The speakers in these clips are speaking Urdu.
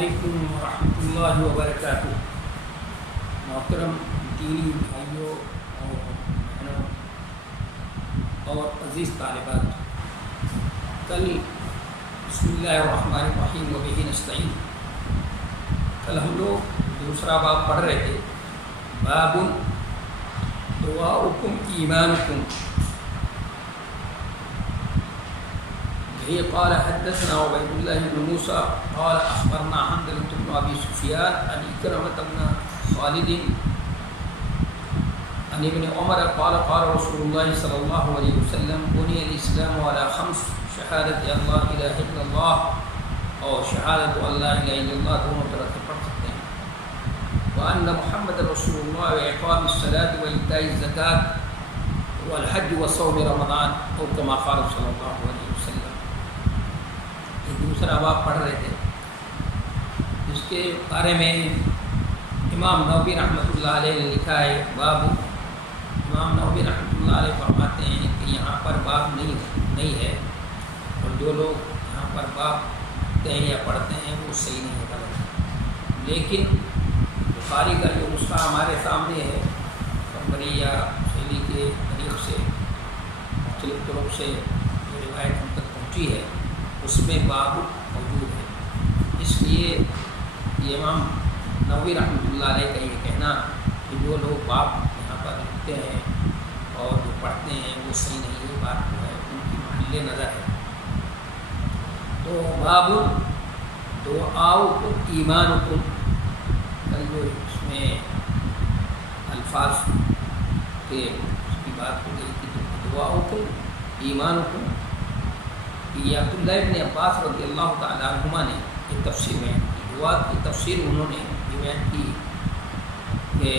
علیکم ورحمۃ اللہ وبرکاتہ۔ محترم دینی بھائیوں اور بہنوں اور عزیز طالبات، کل بسم اللہ الرحمن الرحیم وبہ نستعین، کل ہم لوگ دوسرا باب پڑھ رہے تھے، باب دعاؤکم ایمانکم۔ قال حدثنا عبید اللہ بن موسیٰ قال اخبرنا حنظلة بن ابی سفیان عن اکرمۃ بن خالد عن ابن عمر قال قال رسول اللہ صلی اللہ علیہ وسلم بني الاسلام على خمس، شہادت اللہ الہ الا اللہ اور شہادت اللہ الہ الا اللہ دونوں طرح سے پڑھ سکتے ہیں، وان محمد رسول اللہ واقام الصلاۃ وایتاء الزکاۃ والحج وصوم رمضان او کما قال صلی اللہ علیہ وسلم۔ دوسرا باب پڑھ رہے تھے، جس کے بارے میں امام نووی رحمۃ اللہ علیہ نے لکھا ہے باب۔ امام نووی رحمۃ اللہ علیہ فرماتے ہیں کہ یہاں پر باب نہیں ہے، اور جو لوگ یہاں پر باب پڑھتے ہیں یا پڑھتے ہیں وہ صحیح نہیں غلط، لیکن بخاری کا جو نسخہ ہمارے سامنے ہے کمبری یا شیلی کے طریق سے مختلف طرق سے جو روایت ہم تک پہنچی ہے اس میں باب موجود ہے، اس لیے یہ امام نووی رحمۃ اللہ علیہ کا یہ کہنا کہ جو لوگ باب یہاں پر لکھتے ہیں اور جو پڑھتے ہیں وہ صحیح نہیں، یہ بات جو ہے ان کی محل نظر ہے۔ تو باب دعاؤکم ایمانکم، کل جو اس میں الفاظ کے اس کی بات ہو گئی کہ دعاؤکم ایمانکم، یہ عبداللہ ابن عباس رضی اللہ تعالیٰ عنہما نے یہ تفسیر بیان کی، دعا کی تفسیر انہوں نے یہ بیان کی کہ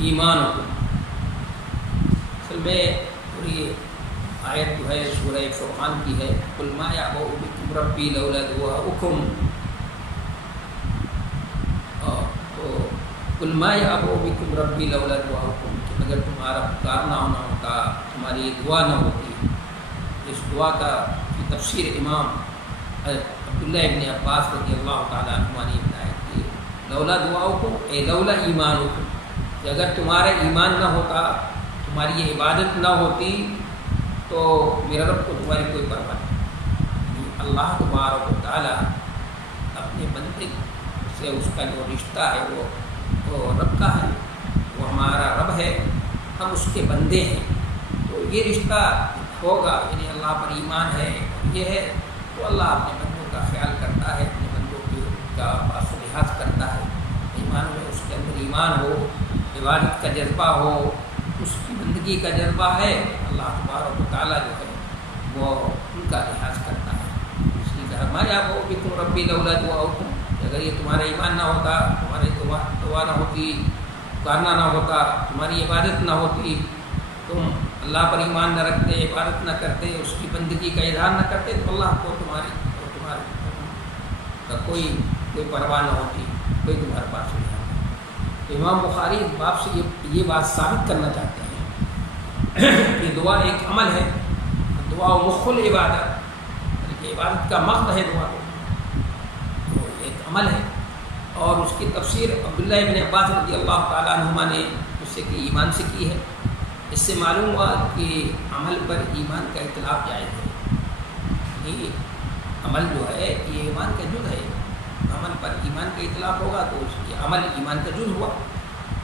ایمان کو اصل میں پوری آیت جو ہے سورہ فرقان کی ہے، قل ما یعبأ بکم ربی لولا دعاؤکم، تو قل ما یعبأ بکم ربی لولا دعاؤکم، کہ اگر تمہارا پکارنا نہ ہوتا، تمہاری دعا نہ ہوتی۔ اس دعا کی تفسیر امام عبداللہ ابن عباس رضی اللہ تعالیٰ عنہ نے بتایا کہ لولا دعاؤکم اے لولا ایمانکم، کہ اگر تمہارا ایمان نہ ہوتا، تمہاری یہ عبادت نہ ہوتی تو میرا رب کو تمہاری کوئی پرواہ نہیں۔ اللہ تبارک و تعالیٰ اپنے بندے سے اس کا جو رشتہ ہے وہ رب کا ہے، وہ ہمارا رب ہے، ہم اس کے بندے ہیں، تو یہ رشتہ ہوگا، یعنی اللہ پر ایمان ہے یہ ہے تو اللہ اپنے بندوں کا خیال کرتا ہے، اپنے بندوں کا پاس و لحاظ کرتا ہے، ایمان میں اس کے اندر ایمان ہو، عبادت کا جذبہ ہو، اس کی بندگی کا جذبہ ہے، اللہ تبارک و تعالیٰ جو ہے وہ ان کا لحاظ کرتا ہے۔ اس لیے کہا ما یعبأ بکم ربی لولا دعاؤکم، اگر یہ تمہارا ایمان نہ ہوتا، تمہاری دعا نہ ہوتی، پکارنا نہ ہوتا، تمہاری عبادت نہ ہوتی، تم اللہ پر ایمان نہ رکھتے، عبادت نہ کرتے، اس کی بندگی کا اظہار نہ کرتے، تو اللہ کو تمہارے کا کوئی پرواہ نہ ہوتی، کوئی تمہارے پاس نہیں آتا۔ تو امام بخاری اس باب سے یہ بات ثابت کرنا چاہتے ہیں کہ دعا ایک عمل ہے، دعا مخ العبادت، کہ عبادت کا مقصد ہے دعا، تو ایک عمل ہے، اور اس کی تفسیر عبداللہ ابن عباس رضی اللہ تعالیٰ عنہما نے اس سے کہ ایمان سے کی ہے۔ اس سے معلوم ہوا کہ عمل پر ایمان کا اطلاق جائز ہے، یہ عمل جو ہے یہ ایمان کا جز ہے، عمل پر ایمان کا اطلاق ہوگا تو اس کی عمل ایمان کا جز ہوا،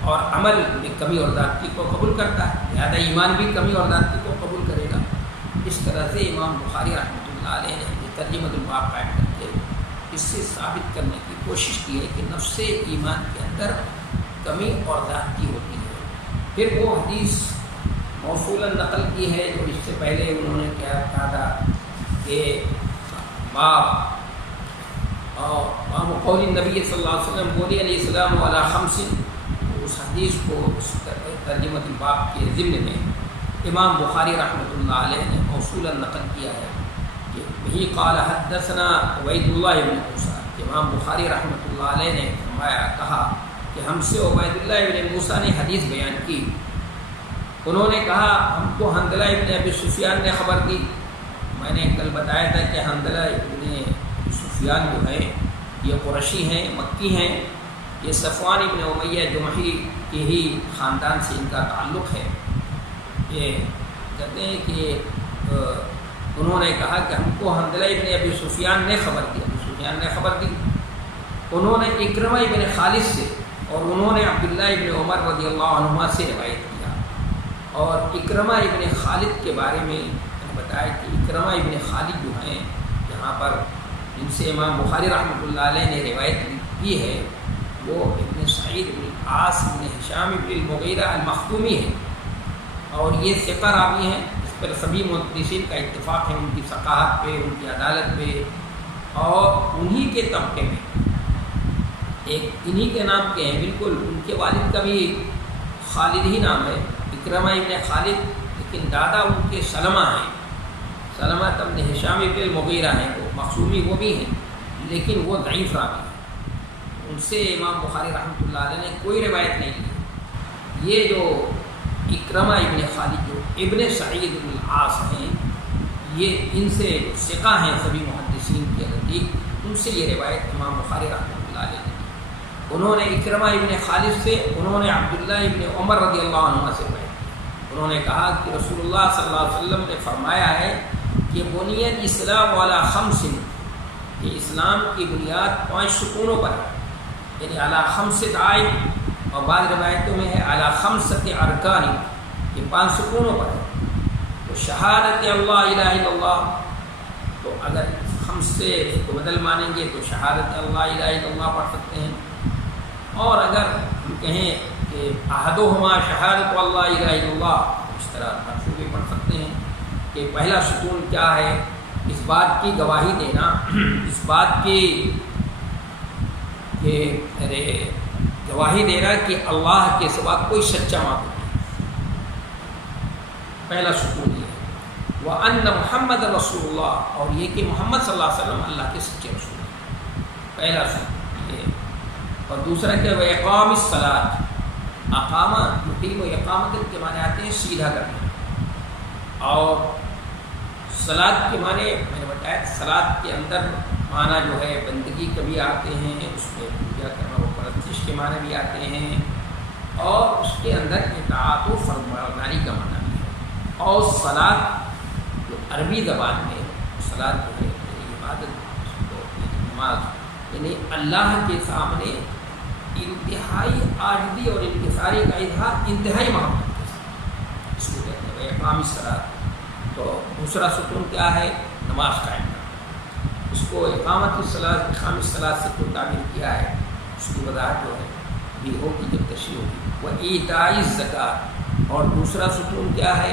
اور عمل میں کمی اور زیادتی کو قبول کرتا ہے، لہذا ایمان بھی کمی اور زیادتی کو قبول کرے گا۔ اس طرح سے امام بخاری رحمۃ اللہ علیہ نے ترجمۃ الباب قائم کر کے اس سے ثابت کرنے کی کوشش کی ہے کہ نفس ایمان کے اندر کمی اور زیادتی ہوتی ہے۔ پھر وہ حدیث موصولاً نقل کی ہے جو اس سے پہلے انہوں نے کیا کہا تھا کہ باب قول نبی صلی اللہ علیہ وسلم بني الاسلام علی خمس، اس حدیث کو ترجمۃ الباب کے ضمن میں امام بخاری رحمۃ اللہ علیہ نے موصولاً نقل کیا ہے کہ وہی قال حدثنا عبید اللہ بن موسیٰ، امام بخاری رحمۃ اللہ علیہ نے فرمایا کہا کہ ہم سے عبید اللہ بن موسیٰ نے حدیث بیان کی، انہوں نے کہا ہم کو حنظلہ ابن ابی سفیان نے خبر دی۔ میں نے کل بتایا تھا کہ حنظلہ ابن سفیان جو ہے یہ قرشی ہیں، مکی ہیں، یہ صفوان ابن امیہ جمحی کے ہی خاندان سے ان کا تعلق ہے۔ یہ کہتے ہیں کہ انہوں نے کہا کہ ہم کو حنظلہ ابن ابی سفیان نے خبر دی، ابو سفیان نے خبر دی، انہوں نے اکرمہ ابن خالد سے اور انہوں نے عبداللہ ابن عمر رضی اللہ عنہما سے روایت کیا۔ اور اکرمہ ابن خالد کے بارے میں بتایا کہ اکرمہ ابن خالد جو ہیں یہاں پر جن سے امام بخاری رحمۃ اللہ علیہ نے روایت کی ہے وہ ابن سعید ابن عاص ابن ہشام ابن المغیرہ المخزومی ہے، اور یہ ثقہ راوی ہیں، اس پر سبھی محدثین کا اتفاق ہے ان کی ثقافت پہ، ان کی عدالت پہ، اور انہی کے طبقے میں ایک انہی کے نام کے ہیں بالکل، ان کے والد کا بھی خالد ہی نام ہے، اکرمہ ابن خالد، لیکن دادا ان کے سلمہ ہیں، سلمہ ابن ہشام ابن المغیرہ ہیں، وہ مخزومی وہ بھی ہیں، لیکن وہ ضعیف راوی ہیں، ان سے امام بخاری رحمۃ اللہ علیہ نے کوئی روایت نہیں کی۔ یہ جو اکرمہ ابن خالد جو ابن سعید بن العاص ہیں، یہ ان سے ثقہ ہیں سبھی محدثین کے نزدیک، ان سے یہ روایت امام بخاری رحمۃ اللہ علیہ نے، انہوں نے اکرمہ ابن خالد سے، انہوں نے عبداللہ ابن عمر رضی اللہ عنہ سے روایت، انہوں نے کہا کہ رسول اللہ صلی اللہ علیہ وسلم نے فرمایا ہے کہ بنیاد اسلام والا خمس، کہ اسلام کی بنیاد 5 ستونوں پر ہے، یعنی اعلیٰ خمسۃ آئے، اور بعض روایتوں میں ہے اعلیٰ خمسۃ ارکان، یہ 5 ستونوں پر ہے۔ تو شہادت اللہ الہ الا اللہ، تو اگر خمس سے کو بدل مانیں گے تو شہادت اللہ الہ الا اللہ پڑھ سکتے ہیں، اور اگر ہم کہیں کہ احدہما شہادت اللہ الہ الا اللہ، اس طرح مرفوع بھی پڑھ سکتے ہیں کہ پہلا ستون کیا ہے، اس بات کی گواہی دینا، اس بات کی کہ گواہی دینا کہ اللہ کے سوا کوئی سچا معبود نہیں، پہلا ستون یہ ہے، وَأَنَّ محمد رسول اللہ، اور یہ کہ محمد صلی اللہ علیہ وسلم اللہ کے سچے رسول ہیں، پہلا ستون یہ ہے۔ اور دوسرا کہ وَإِقَامِ الصَّلَاةِ، اقامہ یقیم و اقامت کے معنی آتے ہیں سیدھا کرنا، اور صلاۃ کے معنی میں نے بتایا، صلاۃ کے اندر معنی جو ہے بندگی کبھی آتے ہیں، اس میں پوجا کرنا، وہ پرستش کے معنی بھی آتے ہیں، اور اس کے اندر اطاعت و فرمانبرداری کا معنی بھی ہے۔ اور صلاۃ جو عربی زبان میں، صلاۃ جو ہے عبادت، نماز، یعنی اللہ کے سامنے انتہائی عاجزی اور انکساری کا اظہار انتہائی محبت کے ساتھ، اس کو کہتے ہیں اقام الصلاۃ۔ تو دوسرا ستون کیا ہے، نماز قائم کرنا، اس کو اقامت الصلاۃ، اقام الصلاۃ سے کو تعبیر کیا ہے، اس کی وضاحت جو ہے بھی ہوگی جب تشریح ہوگی۔ وہ ایتاء الزکوٰۃ، اور دوسرا ستون کیا ہے،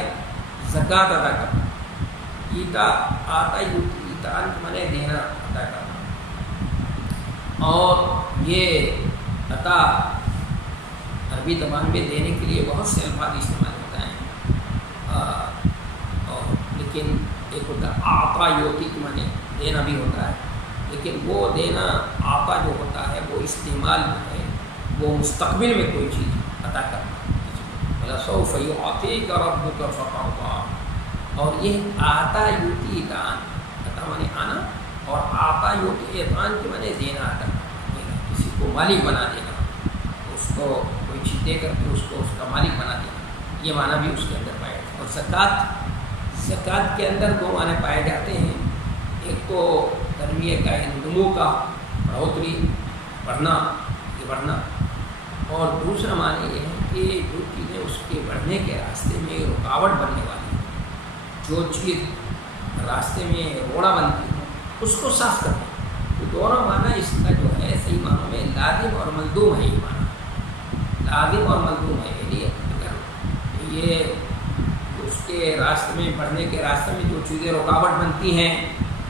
زکوٰۃ ادا کرنا، ایتا آتا ایتا مانے دینا، ادا کرنا، اور یہ عطا عربی زبان میں دینے کے لیے بہت سے الفاظ استعمال ہوتا ہے، لیکن ایک ہوتا ہے آتا یوتی کے معنی دینا بھی ہوتا ہے، لیکن وہ دینا آتا جو ہوتا ہے وہ استعمال جو ہے وہ مستقبل میں کوئی چیز عطا کرنا، وَلَسَوْفَ يُعْطِيكَ رَبُّكَ فَتَرْضَىٰ، اور یہ آتا یوتی دان، عطا معنی آنا، اور آتا یوتی اعطان کے معنی دینا، عطا دینا، کسی کو مالک بنا دینا، اس کو کوئی چیز دے کر کے اس کو اس کا مالک بنا دینا، یہ معنی بھی اس کے اندر پایا جاتا ہے۔ اور زکوٰۃ کے اندر 2 معنی پائے جاتے ہیں، ایک تو تنمیہ کا، نمو کا، بڑھوتری، بڑھنا، یہ بڑھنا، اور دوسرا معنی یہ ہے کہ جو چیزیں اس کے بڑھنے کے راستے میں رکاوٹ بننے والی ہیں، جو چیز راستے میں روڑا بنتی ہے اس کو صاف کرنا، تو دونوں معنی اس کا جو ہے صحیح معنوں میں لازم اور ملزوم ہے، یہ معنی لازم اور ملزوم ہے، یعنی اگر یہ اس کے راستے میں، بڑھنے کے راستے میں جو چیزیں رکاوٹ بنتی ہیں،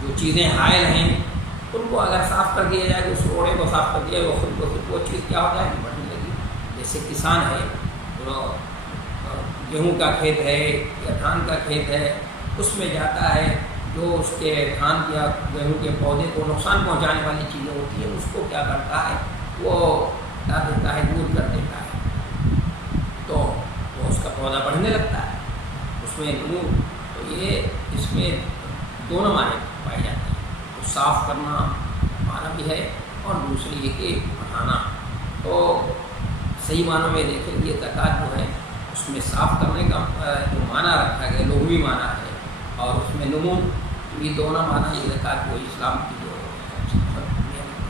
جو چیزیں حائل ہیں، ان کو اگر صاف کر دیا جائے، اس روڑے کو صاف کر دیا جائے، وہ خود بخود وہ چیز کیا ہو جائے گی، بڑھنے لگی۔ جیسے کسان ہے، جو گیہوں کا کھیت ہے یا دھان کا کھیت ہے، اس میں جاتا ہے، جو اس کے دھان یا گیہوں کے پودے کو نقصان پہنچانے والی چیزیں ہوتی ہیں، اس کو کیا کرتا ہے، وہ لا دیتا ہے، دور کر دیتا ہے، تو وہ اس کا پودا بڑھنے لگتا ہے، اس میں نمو۔ تو یہ اس میں دونوں معنی پائے جاتے ہیں، تو صاف کرنا معنی بھی ہے، اور دوسری یہ کہ بڑھانا. تو صحیح معنوں میں دیکھیں یہ زکوٰۃ جو ہے اس میں صاف کرنے کا جو معنی رکھا گیا لغوی معنی ہے، اور اس میں نمو، یہ دونوں معنی یہ زکوٰۃ کو اسلام کی جو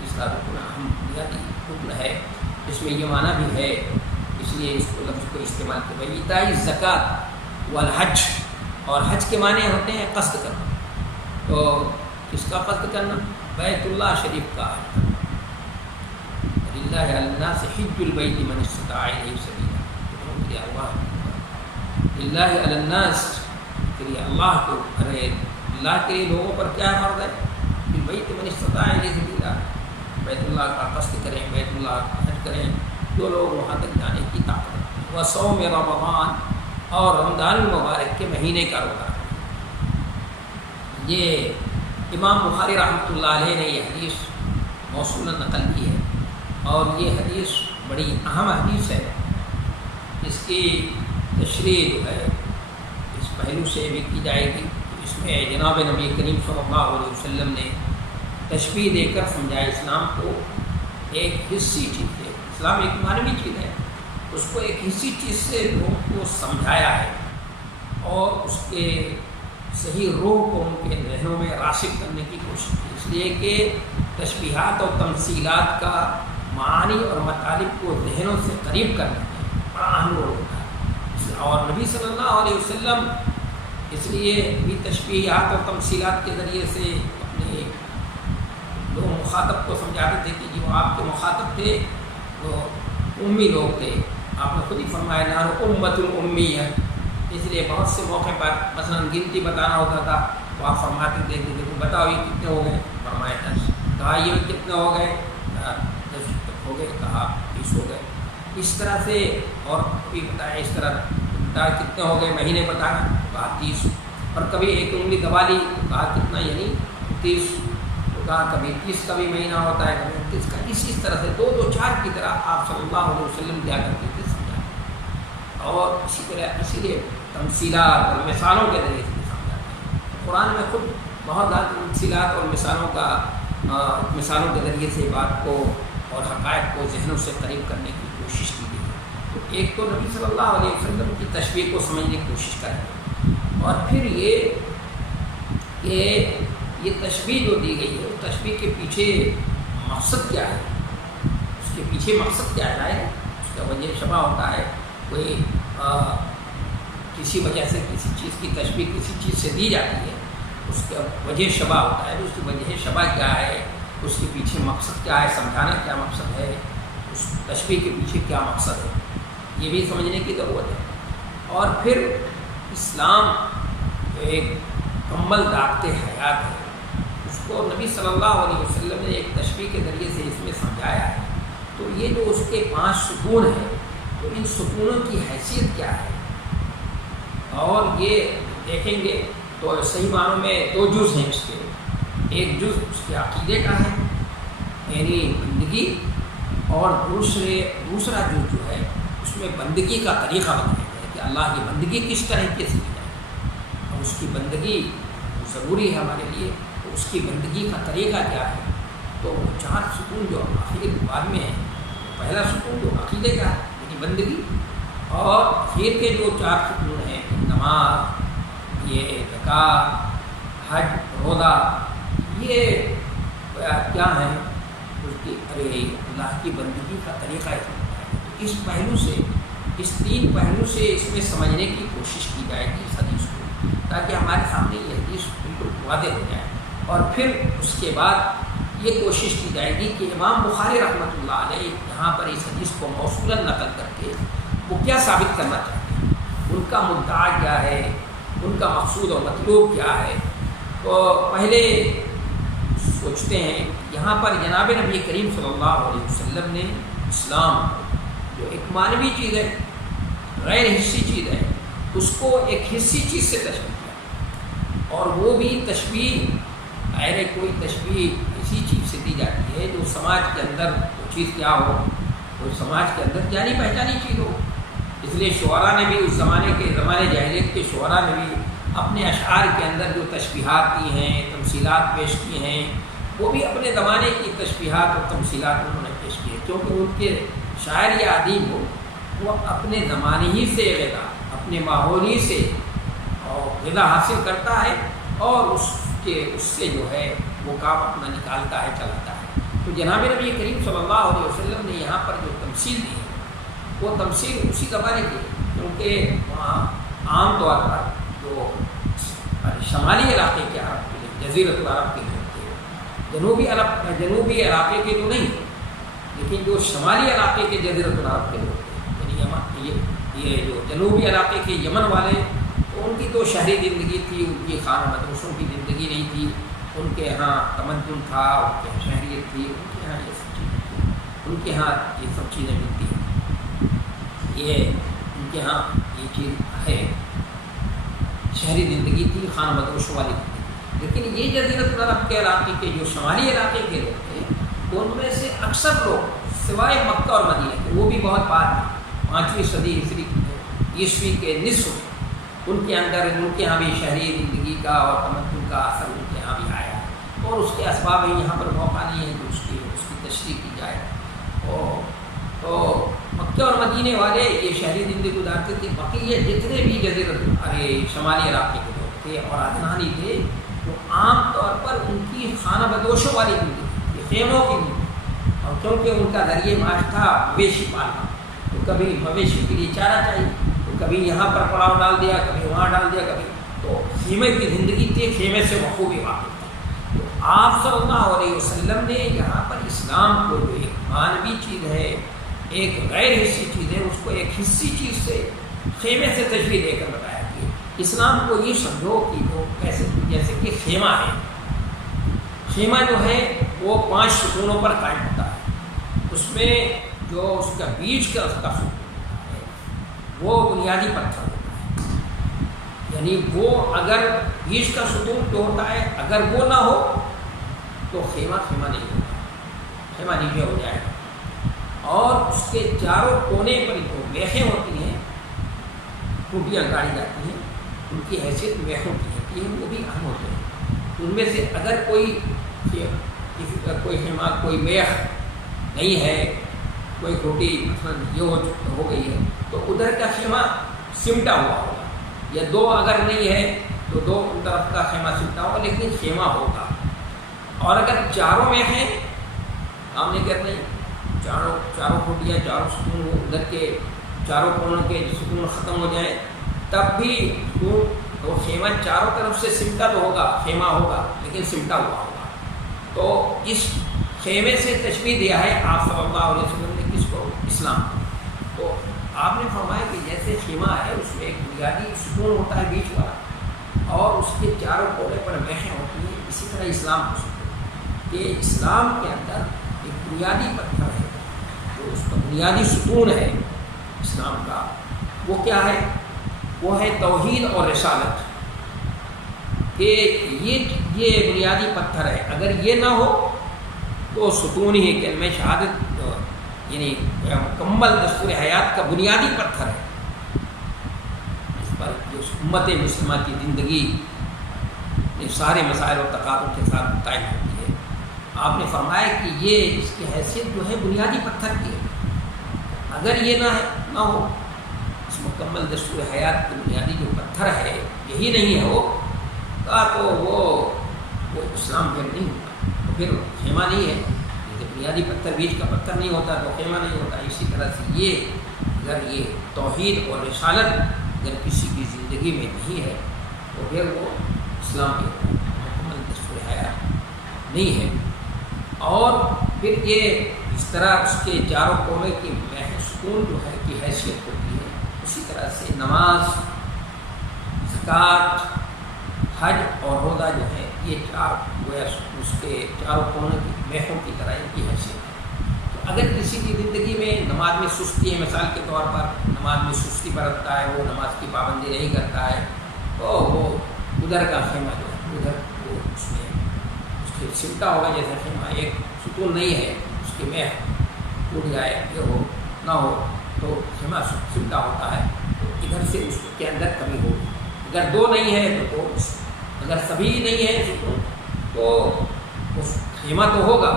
اسلام رکن اہم بنیادی رکن ہے، اس میں یہ معنی بھی ہے، اس لیے اس کو لفظ کو استعمال کیا بھائی ایتاء الزکوٰۃ والحج. اور حج کے معنی ہوتے ہیں قصد کرنا. تو کس کا قصد کرنا؟ بیت اللہ شریف کا. للہ علی الناس حج البیت من استطاع الیہ سبیلا. للہ علی الناس کے لیے اللہ کو کرے، اللہ کے لیے لوگوں پر کیا فرض ہے؟ بیت من استطاع الیہ سبیلا، بیت اللہ کا قصد کریں، بیت اللہ کا حج کریں جو لوگ وہاں تک جانے کی طاقت رکھتے. وصوم رمضان، اور رمضان المبارک کے مہینے کا روزہ. یہ امام بخاری رحمۃ اللہ علیہ نے یہ حدیث موصولا نقل کی ہے، اور یہ حدیث بڑی اہم حدیث ہے. اس کی تشریح جو ہے اس پہلو سے بھی کی جائے گی. اس میں جناب نبی کریم صلی اللہ علیہ وسلم نے تشبیہ دے کر سمجھایا اسلام کو ایک حصی چیز ہے. اسلام ایک معنوی چیز ہے، اس کو ایک حصی چیز سے لوگوں کو سمجھایا ہے، اور اس کے صحیح روح کو ان کے ذہنوں میں راسخ کرنے کی کوشش کی. اس لیے کہ تشبیہات اور تمثیلات کا معانی اور مطالب کو ذہنوں سے قریب کرنے میں بڑا اہم رول ہوتا ہے. اور نبی صلی اللہ علیہ وسلم اس لیے بھی تشبیہات اور تمثیلات کے ذریعے سے اپنے لوگ مخاطب کو سمجھاتے تھے کہ جو آپ کے مخاطب تھے وہ امی لوگ تھے. آپ نے خود ہی فرمایا نحن امۃ امیہ. اس لیے بہت سے موقع پر مثلا گنتی بتانا ہوتا تھا تو آپ فرماتے تھے کہ دیکھو بتاؤ یہ کتنے ہو گئے، فرمایا 10. کہا یہ کتنے ہو گئے، 10 ہو گئے، کہا 20 ہو گئے. اس طرح سے اور بھی بتایا اس طرح بتایا کتنے ہو گئے، مہینے بتایا کہا 30. اور کبھی ایک انگلی دبا لی کہا کتنا، یعنی 30. کہا کبھی 30 کا بھی مہینہ ہوتا ہے، کبھی 29 کا. اسی طرح سے 2 2 4 کی طرح آپ صلی اللہ علیہ وسلم کیا کرتے تھے سمجھا. اور اسی طرح اسی لیے تمثیلات اور مثالوں کے ذریعے سے سمجھاتے ہیں. قرآن میں خود بہت زیادہ تمثیلات اور مثالوں کے ذریعے سے بات کو اور حقائق کو ذہنوں سے قریب کرنے کی کوشش کی گئی ہے. تو ایک تو نبی صلی اللہ علیہ وسلم کی تشبیہ کو سمجھنے کی کوشش کریں، اور پھر یہ تشبیہ جو دی گئی ہے اس تشبیہ کے پیچھے مقصد کیا ہے، اس کے پیچھے مقصد کیا ہے. اس کا وجہ شبہ ہوتا ہے، کوئی کسی وجہ سے کسی چیز کی تشبیہ کسی چیز سے دی جاتی ہے، اس کا وجہ شبہ ہوتا ہے. اس کی وجہ شبہ کیا ہے، اس کے پیچھے مقصد کیا ہے، سمجھانا کیا مقصد ہے، اس تشبیہ کے پیچھے کیا مقصد ہے، یہ بھی سمجھنے کی ضرورت ہے. اور پھر اسلام ایک مکمل ضابطۂ حیات ہے، اس کو نبی صلی اللہ علیہ وسلم نے ایک تشبیہ کے ذریعے سے اس میں سمجھایا ہے. تو یہ جو اس کے 5 ستون ہیں، تو ان ستونوں کی حیثیت کیا ہے، اور یہ دیکھیں گے تو صحیح معنوں میں 2 جز ہیں اس کے. ایک جز اس کے عقیدے کا ہے یعنی بندگی، اور دوسرا جز جو ہے اس میں بندگی کا طریقہ بتایا گیا ہے کہ اللہ کی بندگی کس طریقے سے کی جائے، اور اس کی بندگی ضروری ہے ہمارے لیے. تو اس کی بندگی کا طریقہ کیا ہے. تو وہ 4 ستون جو آخر بعد میں ہیں، پہلا ستون جو عقیدے کا ہے یعنی بندگی، اور پھر کے جو 4 ستون ہیں نماز، یہ زکوٰۃ، حج، روزہ، یہ کیا ہیں اس کی اللہ کی بندگی کا طریقہ ہے. اس پہلو سے، اس 3 پہلو سے اس میں سمجھنے کی کوشش کی جائے گی اس حدیث کو، تاکہ ہمارے سامنے یہ حدیث بالکل واضح ہو جائے. اور پھر اس کے بعد یہ کوشش کی جائے گی کہ امام بخاری رحمۃ اللہ علیہ یہاں پر اس حدیث کو موصولا نقل کر کے وہ کیا ثابت کرنا چاہتے ہیں، ان کا مدعا کیا ہے، ان کا مقصود اور مطلوب کیا ہے. تو پہلے سوچتے ہیں یہاں پر جناب نبی کریم صلی اللہ علیہ وسلم نے اسلام جو ایک معنوی چیز ہے، غیر حصی چیز ہے، اس کو ایک حصی چیز سے تشبیہ کیا. اور وہ بھی تشبیہ غیر کوئی تشبیہ اسی چیز سے دی جاتی ہے جو سماج کے اندر وہ چیز کیا ہو، وہ سماج کے اندر جانی پہچانی چیز ہو. اس لیے شعراء نے بھی اس زمانے جاہلیت کے شعراء نے بھی اپنے اشعار کے اندر جو تشبیہات کی ہیں، تمثیلات پیش کی ہیں، وہ بھی اپنے زمانے کی تشبیہات اور تمثیلات انہوں نے پیش کیے، کیونکہ ان کے شاعر یا ادیب ہو وہ اپنے زمانے ہی سے غذا، اپنے ماحول ہی سے اور غذا حاصل کرتا ہے اور اس سے جو ہے وہ کام اپنا نکالتا ہے، چلاتا ہے۔ تو جناب نبی کریم صلی اللہ علیہ وسلم نے یہاں پر جو تمثیل دی ہے وہ تمثیل اسی زمانے کی ہے، کیونکہ وہاں عام طور پر جو شمالی علاقے کے عرب کے لیے، جزیرۃ العرب کے لیے جنوبی علاقے کے تو نہیں، لیکن جو شمالی علاقے کے جزیرۃ العرب کے لوگ، یعنی یہ جو جنوبی علاقے کے یمن والے، ان کی تو شہری زندگی تھی، ان کی خانہ مدرسوں کی زندگی نہیں تھی، ان کے ہاں تمدن تھا، ان کے شہریت تھی، ان کے ہاں یہ سب چیزیں تھیں، ان کے ہاں یہ سب چیزیں ملتی ہیں، یہ ان کے ہاں یہ چیز ہے، شہری زندگی تھی، خانہ مدرسوں والی زندگی۔ لیکن یہ جزیرۃ العرب کے علاقے کے جو شمالی علاقے کے لوگ تھے، ان میں سے اکثر لوگ سوائے مکہ اور مدینہ کے، وہ بھی بہت بعد میں 5ویں صدی عیسوی کے نصف میں، ان کے اندر ان کے یہاں بھی شہری زندگی کا اور تمدن کا اثر ان کے یہاں بھی آیا، اور اس کے اسباب یہاں پر موقع نہیں ہے کہ اس کی تشریح کی جائے۔ تو مکہ اور مدینے والے یہ شہری زندگی گزارتے تھے، باقی یہ جتنے بھی شمالی علاقے کے لوگ تھے اور عدنانی تھے، وہ عام طور پر ان کی خانہ بدوشوں والی زندگی تھی، خیموں کی زندگی، اور کیونکہ ان کا ذریعہ معاش تھا مویشی پالنا، تو کبھی مویشی کے لیے چارہ چاہیے، کبھی یہاں پر پڑاؤ ڈال دیا، کبھی وہاں ڈال دیا، کبھی تو خیمے کی زندگی تھی، خیمے سے بخوبی واقف تھے۔ تو آپ صلی اللہ علیہ وسلم نے یہاں پر اسلام کو جو ایک مانوی چیز ہے، ایک غیر حصی چیز ہے، اس کو ایک حصی چیز سے خیمے سے تشبیہ دے کر بتایا کہ اسلام کو یہ سمجھو کہ وہ جیسے کہ خیمہ ہے، خیمہ جو ہے وہ 5 ستونوں پر قائم ہوتا ہے، اس میں جو اس کا بیچ کا اس کا ستون ہے وہ بنیادی پتھر ہوتا ہے، یعنی وہ اگر بیچ کا ستون جو ہوتا ہے اگر وہ نہ ہو تو خیمہ نہیں ہوتا، خیمہ نیچے ہو جائے گا۔ اور اس کے چاروں کونے پر جو میخیں ہوتی ہیں، ٹوٹیاں گاڑی جاتی ہیں، ان کی حیثیت میخوں کی ہوتی ہے، وہ بھی اہم ہوتے ہیں۔ ان میں سے اگر کوئی خیمہ کوئی میخ نہیں ہے، کوئی ٹوٹی مثلا یہ ہو گئی ہے، تو ادھر کا خیمہ سمٹا ہوا ہوگا، یا 2 اگر نہیں ہے تو 2 طرف کا خیمہ سمٹا ہوگا، لیکن خیمہ ہوگا۔ اور اگر چاروں میخیں ہم نہیں کہتے ہیں، چاروں ٹوٹیاں، چاروں ستون ادھر کے چاروں کونوں کے ستون ختم ہو جائیں، تب بھی وہ خیمہ چاروں طرف سے سمٹا تو ہوگا، خیمہ ہوگا لیکن سمٹا ہوا ہوگا۔ تو اس خیمے سے تشبیہ دیا ہے آپ صلی اللہ علیہ وسلم نے کس کو؟ اسلام کو۔ تو آپ نے فرمایا کہ جیسے خیمہ ہے اس میں ایک بنیادی ستون ہوتا ہے بیچ والا، اور اس کے چاروں کونے پر میخیں ہوتی ہیں، اسی طرح اسلام کو ستون، کہ اسلام کے اندر ایک بنیادی پتھر ہے، جو اس کا بنیادی ستون ہے اسلام کا، وہ کیا ہے؟ وہ ہے توحید اور رسالت، کہ یہ بنیادی پتھر ہے، اگر یہ نہ ہو تو ستون ہی کلمہ شہادت یعنی مکمل دستور حیات کا بنیادی پتھر ہے، اس پر جو امت مسلمہ کی زندگی سارے مسائل اور تقاضوں کے ساتھ قائم ہوتی ہے۔ آپ نے فرمایا کہ یہ اس کی حیثیت جو ہے بنیادی پتھر کی ہے، اگر یہ نہ ہو، اس مکمل دستور حیات کی بنیادی جو پتھر ہے یہی نہیں ہے، وہ تو وہ اسلام پھر نہیں ہوتا، تو پھر خیمہ نہیں ہے، بنیادی پتھر بیچ کا پتھر نہیں ہوتا تو خیمہ نہیں ہوتا۔ اسی طرح سے اگر یہ توحید اور رسالت اگر کسی کی زندگی میں نہیں ہے تو پھر وہ اسلام کے مکمل دستور حیات نہیں ہے۔ اور پھر یہ اس طرح اس کے چاروں کونے کی سکون جو ہے کی حیثیت ہوتی ہے، اسی طرح سے نماز، زکوٰۃ، حج اور روزہ جو ہے یہ اس کے چاروں کونے کی میخوں کی طرح ان کی حیثیت ہے۔ تو اگر کسی کی زندگی میں نماز میں سستی ہے، مثال کے طور پر نماز میں سستی برتتا ہے، وہ نماز کی پابندی نہیں کرتا ہے، تو وہ ادھر کا خیمہ جو ہے ادھر وہ اس کے سمٹا ہوگا، جیسے خیمہ ایک ستون نہیں ہے، اس کی میخ ٹوٹ جائے، یہ ہو نہ ہو تو خیمہ سمٹا ہوتا ہے، تو ادھر سے اس کے اندر کمی ہوگی۔ اگر 2 نہیں ہے تو اگر سبھی نہیں ہے ستون تو خیمہ تو ہوگا،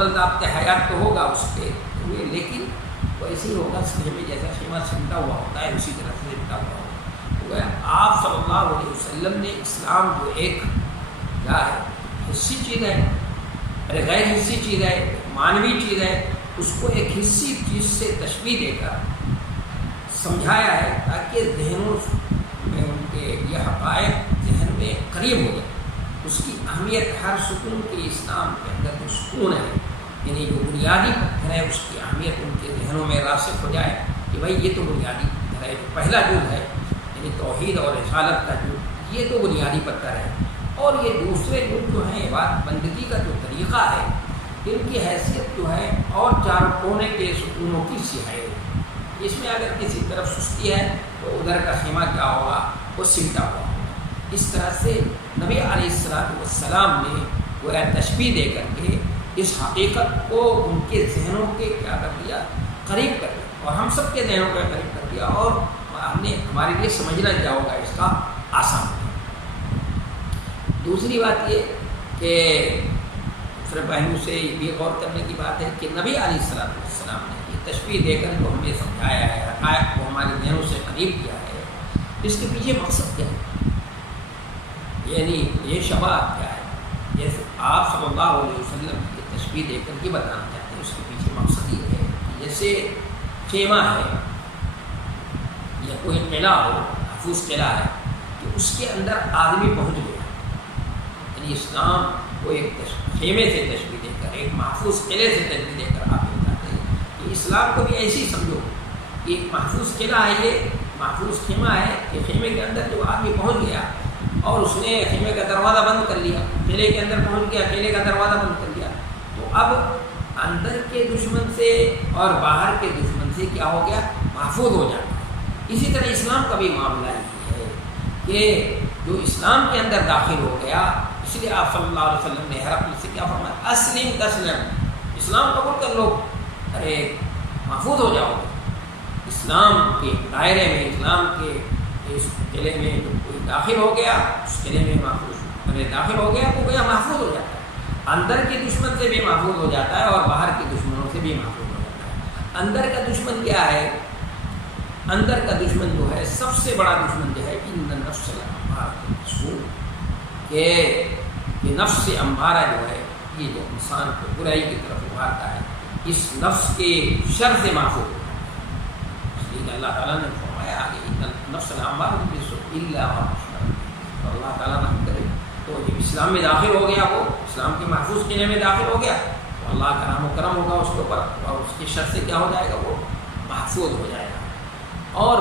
مکمل ضابط حیات تو ہوگا اس کے ہوئے، لیکن وہ ایسے ہی ہوگا خیمے جیسا خیمہ سمٹا ہوا ہوتا ہے اسی طرح سے سمٹا ہوا ہوگا۔ آپ صلی اللہ علیہ وسلم نے اسلام جو ایک کیا ہے حصی چیز ہے، غیر حصی چیز ہے، معنوی چیز ہے، اس کو ایک حصی چیز سے تشبیہ دے کر سمجھایا ہے تاکہ ذہنوں میں ان کے یہ حقائق ذہن میں قریب ہو جائے۔ اس کی اہمیت ہر سکون کے اسلام کے اندر جو سکون ہے، یعنی جو بنیادی پتھر ہے، اس کی اہمیت ان کے ذہنوں میں راسخ ہو جائے کہ بھائی یہ تو بنیادی پتھر ہے، جو پہلا جز ہے یعنی توحید اور رسالت کا جز، یہ تو بنیادی پتھر ہے، اور یہ دوسرے جز جو ہیں عبادت بندگی کا جو طریقہ ہے، ان کی حیثیت جو ہے اور چار کونے کے سکونوں کی سی ہے۔ اس میں اگر کسی طرف سستی ہے تو ادھر کا خیمہ کیا ہوگا، وہ سمٹا ہوا ہوگا۔ اس طرح سے نبی علیہ السلام نے وہ تشبیہ دے کر کے اس حقیقت کو ان کے ذہنوں کے کیا کر دیا، قریب کر دیا، اور ہم سب کے ذہنوں کے قریب کر دیا، اور ہم نے ہمارے لیے سمجھنا کیا ہوگا اس کا آسان ہوگا۔ دوسری بات یہ کہ دوسرے پہلو سے یہ غور کرنے کی بات ہے کہ نبی علیہ السلام نے یہ تشبیہ دے کر کو ہمیں سمجھایا ہے، حقائق کو ہمارے ذہنوں سے قریب کیا ہے، اس کے پیچھے مقصد کیا ہے، یعنی یہ شباب کیا ہے، جیسے آپ صلی اللہ علیہ وسلم کی تشبیہ دے کر کے بتانا چاہتے ہیں، اس کے پیچھے مقصد یہ ہے کہ جیسے خیمہ ہے یا کوئی قلعہ ہو، محفوظ قلعہ ہے، کہ اس کے اندر آدمی پہنچ گیا، یعنی اسلام کو ایک خیمے سے تشبیہ دے کر، ایک محفوظ قلعے سے تشبیہ دے کر آپ بتاتے ہیں کہ اسلام کو بھی ایسی سمجھو کہ ایک محفوظ قلعہ ہے، یہ محفوظ خیمہ ہے کہ خیمے کے اندر جو آدمی پہنچ گیا اور اس نے خیمے کا دروازہ بند کر لیا، قلعے کے اندر پہنچ گیا، قلعے کا دروازہ بند کر لیا، تو اب اندر کے دشمن سے اور باہر کے دشمن سے کیا ہو گیا، محفوظ ہو جاتا ہے۔ اسی طرح اسلام کا بھی معاملہ یہ ہے کہ جو اسلام کے اندر داخل ہو گیا، اس لیے آپ صلی اللہ علیہ وسلم نے ہرقل سے کیا فرمایا، اسلم تسلم، اسلام قبول کر لو، ارے محفوظ ہو جاؤ۔ اسلام کے دائرے میں، اسلام کے اس قلعے میں جو کوئی داخل ہو گیا، اس قلعے میں محفوظ داخل ہو گیا تو گویا محفوظ ہو جاتا ہے، اندر کے دشمن سے بھی محفوظ ہو جاتا ہے اور باہر کے دشمنوں سے بھی محفوظ ہو جاتا ہے۔ اندر کا دشمن کیا ہے، اندر کا دشمن جو ہے سب سے بڑا دشمن جو ہے ان نفس الامارہ بالسوء، کہ نفس امارہ جو ہے یہ جو انسان کو برائی کی طرف ابھارتا ہے، اس نفس کے شر سے محفوظ ہوتا ہے۔ اس لیے اللہ تعالیٰ نے فرمایا آگے نفس الامارہ بالسوء الا ما رحم ربک، اور اللہ تعالیٰ رحم کرے تو جب اسلام میں داخل ہو گیا، وہ اسلام کے محفوظ قلعے میں داخل ہو گیا تو اللہ کا رحم و کرم ہوگا اس کے اوپر، اور اس کے شر سے کیا ہو جائے گا، وہ محفوظ ہو جائے گا۔ اور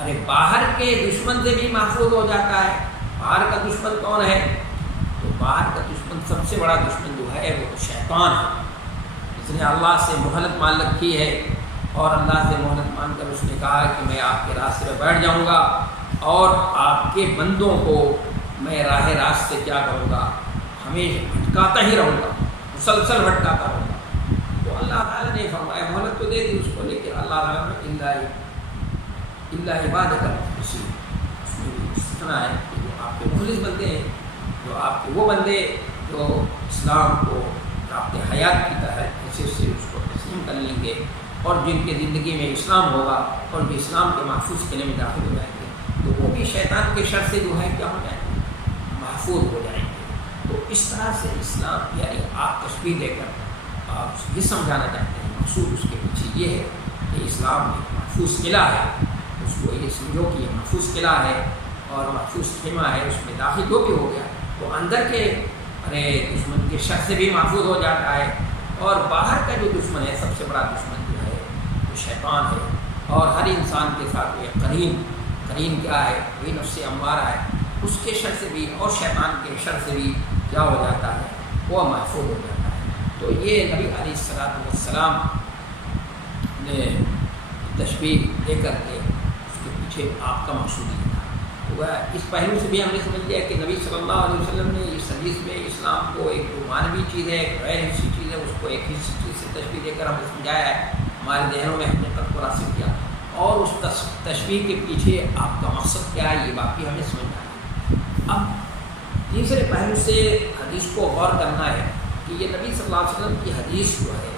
ارے باہر کے دشمن سے بھی محفوظ ہو جاتا ہے۔ باہر کا دشمن کون ہے، تو باہر کا دشمن سب سے بڑا دشمن جو ہے وہ شیطان ہے، جس نے اللہ سے مہلت مان رکھی ہے، اور اللہ سے مہلت مان کر اس نے کہا کہ میں آپ کے راستے پہ بیٹھ جاؤں گا اور آپ کے بندوں کو میں راہ راست سے کیا کروں گا، ہمیشہ بھٹکاتا ہی رہوں گا، مسلسل بھٹکاتا رہوں گا۔ تو اللہ تعالیٰ نے فرمایا مہلت تو دے دی اس کو، لیکن اللہ تعالیٰ نے اللہ عبادت المخلصین، اس میں استثناء ہے کہ جو آپ کے مخلص بندے ہیں، جو آپ کے وہ بندے جو اسلام کو رابطہ حیات کی طرح ایسے سے اس کو تسلیم کر لیں گے، اور جن کے زندگی میں اسلام ہوگا اور جو اسلام کے محفوظ قلعے میں داخل ہو جائیں گے، تو وہ بھی شیطان کے شر سے جو ہے کیا ہو جائیں گے، محفوظ ہو جائیں گے۔ تو اس طرح سے اسلام یعنی آپ تشبیہ دے کر آپ یہ سمجھانا چاہتے ہیں، مقصود اس کے پیچھے یہ ہے کہ اسلام ایک محفوظ قلعہ ہے، اس کو یہ سمجھو کہ یہ محفوظ قلعہ ہے اور محفوظ خیمہ ہے، اس میں داخل جو بھی ہو گیا تو اندر کے دشمن کے شر سے بھی محفوظ ہو جاتا ہے، اور باہر کا جو دشمن ہے سب سے بڑا دشمن جو ہے وہ شیطان ہے، اور ہر انسان کے ساتھ یہ قرین کیا ہے، وہی نفس امارہ ہے، اس کے شر سے بھی اور شیطان کے شر سے بھی کیا ہو جاتا ہے، وہ محفوظ ہو جاتا ہے۔ تو یہ نبی علیہ السلام نے تشبیہ دے کر کے اس کے پیچھے آپ کا مقصود یہ تھا۔ تو اس پہلو سے بھی ہم نے سمجھ لیا کہ نبی صلی اللہ علیہ وسلم نے اس حدیث میں اسلام کو ایک معنوی چیز ہے، ایک غیر حصی چیز ہے، اس کو ایک حصی چیز سے تشبیہ دے کر ہمیں سمجھایا ہے، ہمارے ذہنوں میں حقیقت کو راسخ کیا، اور اس تشبیہ کے پیچھے آپ کا مقصد کیا ہے یہ باقی ہمیں سمجھنا ہے۔ اب تیسرے پہلو سے حدیث کو غور کرنا ہے کہ کہ یہ نبی صلی اللہ علیہ وسلم کی حدیث جو ہے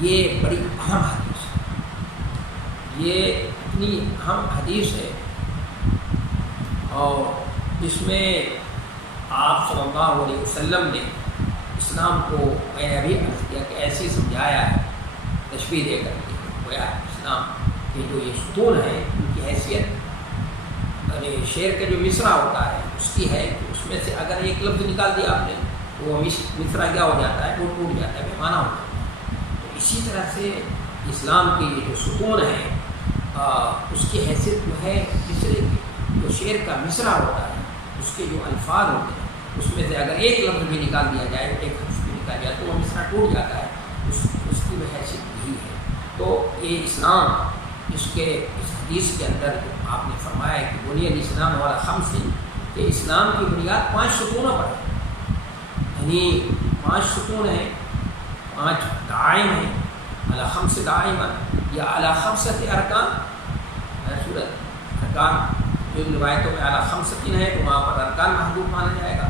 یہ بڑی اہم حدیث ہے، یہ اتنی اہم حدیث ہے اور اس میں آپ صلی اللہ علیہ وسلم نے اسلام کو، میں نے ابھی عرض کیا کہ ایسے سمجھایا ہے تشبیہ دے کر کے، گویا اسلام کے جو یہ ستون ہیں ان کی حیثیت شعر کا جو مصرع ہوتا ہے اس کی ہے کہ اس میں سے اگر ایک لفظ نکال دیا آپ نے تو وہ مصرع کیا ہو جاتا ہے، وہ ٹوٹ جاتا ہے، بے معنی ہو جاتا ہے۔ تو اسی طرح سے اسلام کی جو ستون ہے اس کی حیثیت جو ہے مصرع کی، جو شعر کا مصرع ہوتا ہے اس کے جو الفاظ ہوتے ہیں اس میں سے اگر ایک لفظ بھی نکال دیا جائے، ایک حرف بھی نکال جائے تو وہ مصرع ٹوٹ جاتا ہے، اس کی وہ حیثیت یہی ہے۔ تو یہ اسلام اس حدیث کے اندر آپ نے فرمایا کہ بنی الاسلام علی خمس، کہ اسلام کی بنیاد 5 ستونوں پر ہے، یعنی 5 ستون ہیں، 5 دعائم ہیں، علی خمس دعائم یا علی خمسۃ ارکان، صورت ارکان جو روایتوں میں علی خمسۃ ہے تو وہاں پر ارکان محدود مانا جائے گا،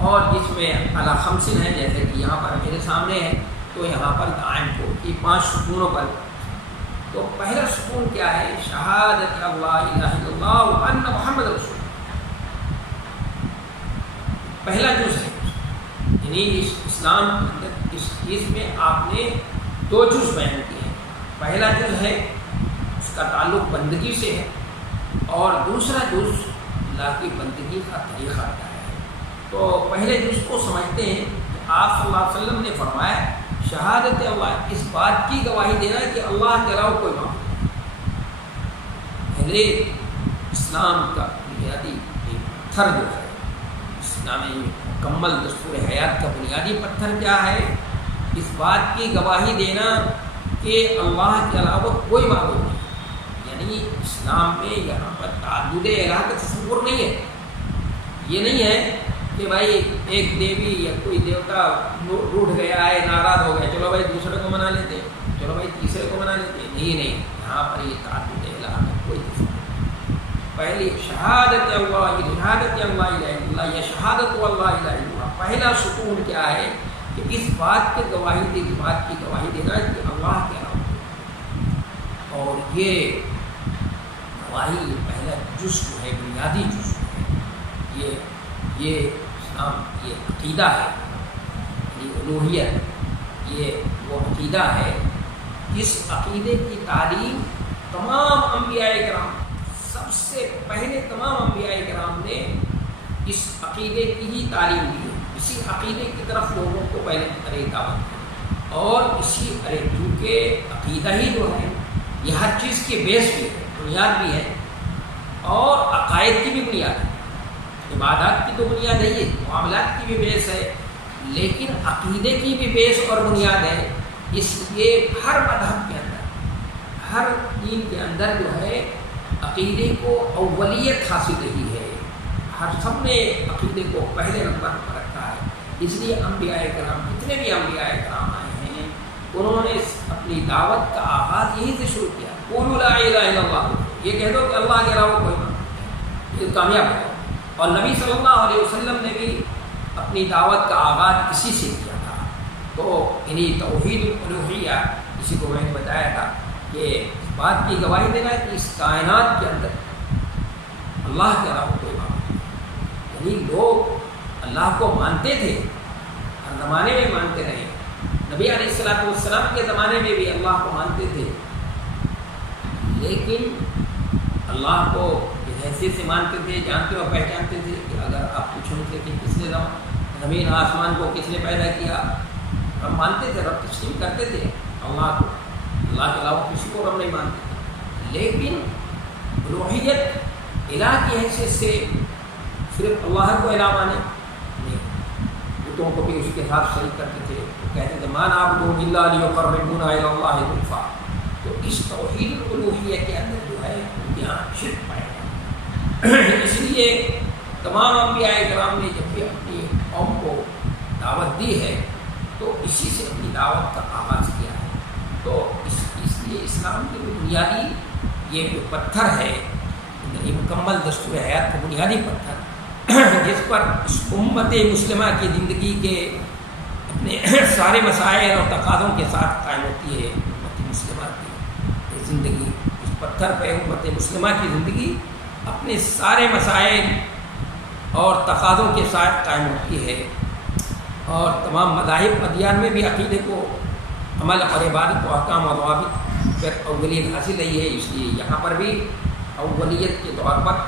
اور جس میں علی خمس ہے جیسے کہ یہاں پر میرے سامنے ہے تو یہاں پر دعائم کو کہ 5 ستونوں پر۔ تو پہلا ستون کیا ہے؟ شہادت اللہ الہ الا اللہ و ان محمد رسول اللہ، پہلا جز ہے، یعنی اس اسلام کے اندر اس چیز میں آپ نے 2 جز بیان کیے ہیں۔ پہلا جز ہے اس کا تعلق بندگی سے ہے، اور دوسرا جز اللہ کی بندگی کا طریقہ کیا ہے۔ تو پہلے جز کو سمجھتے ہیں کہ آپ صلی اللہ علیہ وسلم نے فرمایا شہادت اللہ، اس بات کی گواہی دینا کہ اللہ کے علاوہ کوئی معبود نہیں۔ پہلے اسلام کا بنیادی پتھر جو ہے، اسلامی مکمل دستور حیات کا بنیادی پتھر کیا ہے؟ اس بات کی گواہی دینا کہ اللہ کے علاوہ کوئی معبود نہیں۔ یعنی اسلام میں یہاں پر تعدد الہ کا تصور نہیں ہے، یہ نہیں ہے کہ بھائی ایک دیوی یا کوئی دیوتا روٹھ گیا ہے، ناراض ہو گیا، چلو بھائی دوسرے کو منا لیتے ہیں، چلو بھائی تیسرے کو منا لیتے ہیں، نہیں، یہاں پر یہ تعدد الہ میں کوئی تصور نہیں۔ پہلی شہادت اللہ، شہادت اللہ الہ الا اللہ یا شہادت اللہ الہ الا اللہ، پہلا ستون کیا ہے کہ اس بات کی گواہی دینا کہ اللہ کے علاوہ، اور یہ گواہی یہ پہلا جز جو ہے، بنیادی جز ہے، یہ اسلام یہ عقیدہ ہے، یہ الوہیت، یہ وہ عقیدہ ہے جس عقیدے کی تعلیم تمام انبیاء کرام، سب سے پہلے تمام انبیاء کرام نے اس عقیدے کی ہی تعلیم دی ہے، اسی عقیدے کی طرف لوگوں کو پہلے دعوت دی، اور اسی کیونکہ عقیدہ ہی جو ہے یہ ہر چیز کے بیس بھی ہے، بنیاد بھی ہے، اور عقائد کی بھی بنیاد ہے۔ عبادات کی تو بنیاد ہے، یہ معاملات کی بھی بیس ہے، لیکن عقیدے کی بھی بیس اور بنیاد ہے۔ اس لیے ہر مذہب کے اندر، ہر دین کے اندر جو ہے عقیدے کو اولیت حاصل رہی ہے، ہر سب نے عقیدے کو پہلے نمبر پر رکھا ہے۔ اس لیے انبیاء کرام، جتنے بھی انبیاء کرام آئے ہیں، انہوں نے اپنی دعوت کا آغاز یہیں سے شروع کیا، قولوا لا الہ الا اللہ، یہ کہہ دو کہ اللہ کے علاوہ کوئی نہیں، یہ کامیاب ہے۔ اور نبی صلی اللہ علیہ وسلم نے بھی اپنی دعوت کا آغاز اسی سے کیا تھا۔ تو انہیں توحید الوہیہ، اسی کو میں نے بتایا تھا کہ اس بات کی گواہی دینا کہ اس کائنات کے اندر اللہ کے علاوہ کوئی معبود نہیں، یعنی لوگ اللہ کو مانتے تھے، ہر زمانے میں مانتے رہے، نبی علیہ السلام کے زمانے میں بھی اللہ کو مانتے تھے، لیکن اللہ کو حیثیت سے مانتے تھے، جانتے اور پہچانتے تھے کہ اگر آپ پوچھیں گے کہ کس نے زمین آسمان کو کس نے پیدا کیا، ہم مانتے تھے، رب تسلیم کرتے تھے اللہ کو، اللہ کے علاوہ کسی کو رب نہیں مانتے تھے، لیکن الوہیت الہ کی حیثیت سے صرف اللہ کو الہ مانے نہیں، بتوں کو بھی اس کے ساتھ شریک کرتے تھے، کہتے تھے ما نعبدهم الا ليقربونا الى اللہ زلفیٰ۔ تو اس توحید الوہیہ کے اندر جو ہے یہاں شرک پایا گیا، اس لیے تمام انبیاء کرام نے جب بھی اپنی قوم کو دعوت دی ہے تو اسی سے اپنی دعوت کا آغاز کیا ہے۔ تو اس لیے اسلام کے بنیادی یہ جو پتھر ہے، یہ مکمل دستور حیات کا بنیادی پتھر جس پر اس امت مسلمہ کی زندگی کے اپنے اپنے سارے مسائل اور تقاضوں کے ساتھ قائم ہوتی ہے امت مسلمہ کی یہ زندگی، اس پتھر پہ امت مسلمہ کی زندگی اپنے سارے مسائل اور تقاضوں کے ساتھ قائم ہوتی ہے۔ اور تمام مذاہب ادیان میں بھی عقیدے کو عمل اور عبادت و احکام و ضوابط پر اولیت حاصل رہی ہے، اس لیے یہاں پر بھی اولیت کے طور پر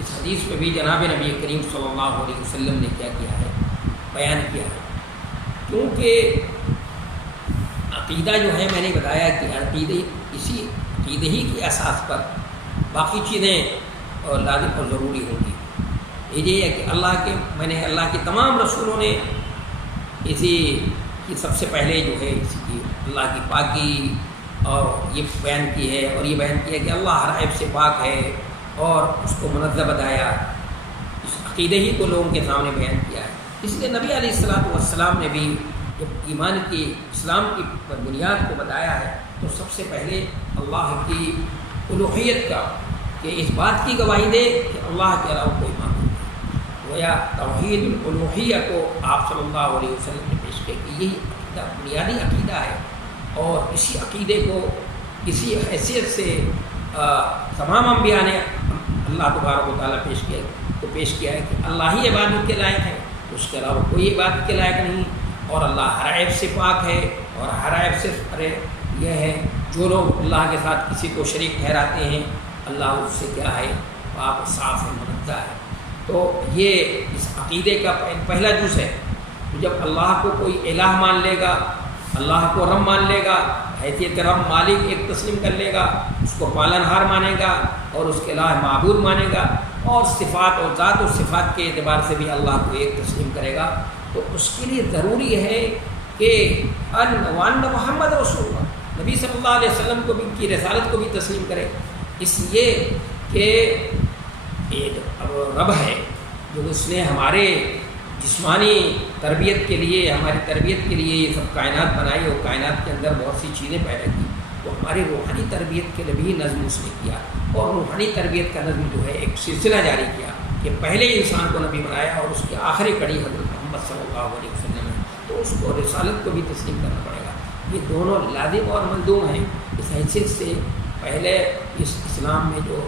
اس حدیث میں بھی جناب نبی کریم صلی اللہ علیہ وسلم نے کیا کیا ہے، بیان کیا ہے۔ کیونکہ عقیدہ جو ہے میں نے بتایا کہ عقیدے اسی عقیدے ہی کے اساس پر باقی چیزیں لازم اور ضروری ہوں گی۔ یہ ہے کہ اللہ کے تمام رسولوں نے اسی کی سب سے پہلے جو ہے اس کی اللہ کی پاکی اور یہ بیان کی ہے، اور یہ بیان کیا کہ اللہ ہر عیب سے پاک ہے اور اس کو منزہ بتایا، اس عقیدے ہی کو لوگوں کے سامنے بیان کیا ہے۔ اس لیے نبی علیہ السلام نے بھی جب ایمان کی اسلام کی بنیاد کو بتایا ہے تو سب سے پہلے اللہ کی الوہیت کا، کہ اس بات کی گواہی دے کہ اللہ کے علاوہ کوئی معبود نہیں، گویا توحید الالوہیہ کو آپ صلی اللہ علیہ وسلم نے پیش کیا کہ یہی عقیدہ بنیادی عقیدہ ہے، اور اسی عقیدے کو اسی حیثیت سے تمام انبیاء نے اللہ تبارک و تعالیٰ پیش کیا ہے کہ اللہ ہی عبادت کے لائق ہے، اس کے علاوہ کوئی عبادت کے لائق نہیں، اور اللہ ہر عیب سے پاک ہے، اور ہر عیب سے یہ ہے جو لوگ اللہ کے ساتھ کسی کو شریک ٹھہراتے ہیں اللہ اس سے کیا ہے، پاک صاف منزہ ہے۔ تو یہ اس عقیدے کا پہلا جز ہے۔ تو جب اللہ کو کوئی الہ مان لے گا، اللہ کو رب مان لے گا، حیثیت رب مالک ایک تسلیم کر لے گا، اس کو پالن ہار مانے گا اور اس کے علاوہ معبود مانے گا، اور صفات اور ذات و صفات کے اعتبار سے بھی اللہ کو ایک تسلیم کرے گا، تو اس کے لیے ضروری ہے کہ وان محمد رسول اللہ، نبی صلی اللہ علیہ وسلم کو بھی کی رسالت کو بھی تسلیم کرے، اس لیے کہ ایک رب ہے جو اس نے ہمارے جسمانی تربیت کے لیے، ہماری تربیت کے لیے یہ سب کائنات بنائی، اور کائنات کے اندر بہت سی چیزیں پیدا کی، تو ہماری روحانی تربیت کے لیے بھی نظم اس نے کیا، اور روحانی تربیت کا نظم جو ہے ایک سلسلہ جاری کیا کہ پہلے انسان کو نبی بنایا اور اس کی آخری کڑی حضرت محمد صلی اللہ علیہ وسلم ہے، تو اس کو رسالت کو بھی تسلیم کرنا پڑے گا۔ یہ دونوں لازم اور ملزوم ہیں۔ اس حیثیت سے پہلے اس اسلام میں جو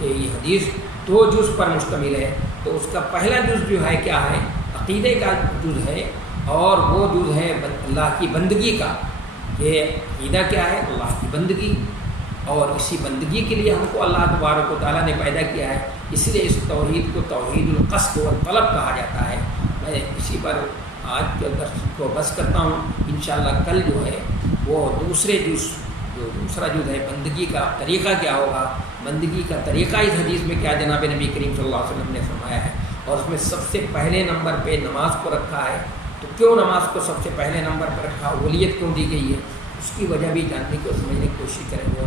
یہ حدیث 2 جز پر مشتمل ہے، تو اس کا پہلا جز جو ہے کیا ہے، عقیدے کا جز ہے، اور وہ جز ہے اللہ کی بندگی کا، کہ عقیدہ کیا ہے، اللہ کی بندگی، اور اسی بندگی کے لیے ہم کو اللہ تبارک و تعالیٰ نے پیدا کیا ہے، اس لیے اس توحید کو توحید القصد والطلب کہا جاتا ہے۔ میں اسی پر آج کے درس کو بس کرتا ہوں، انشاءاللہ کل جو ہے وہ دوسرا جز ہے بندگی کا طریقہ کیا ہوگا، بندگی کا طریقہ اس حدیث میں کیا جناب نبی کریم صلی اللہ علیہ وسلم نے فرمایا ہے، اور اس میں سب سے پہلے نمبر پہ نماز کو رکھا ہے۔ تو کیوں نماز کو سب سے پہلے نمبر پر رکھا، اولیت کیوں دی گئی ہے، اس کی وجہ بھی جاننے کی اور سمجھنے کی کوشش کریں گے۔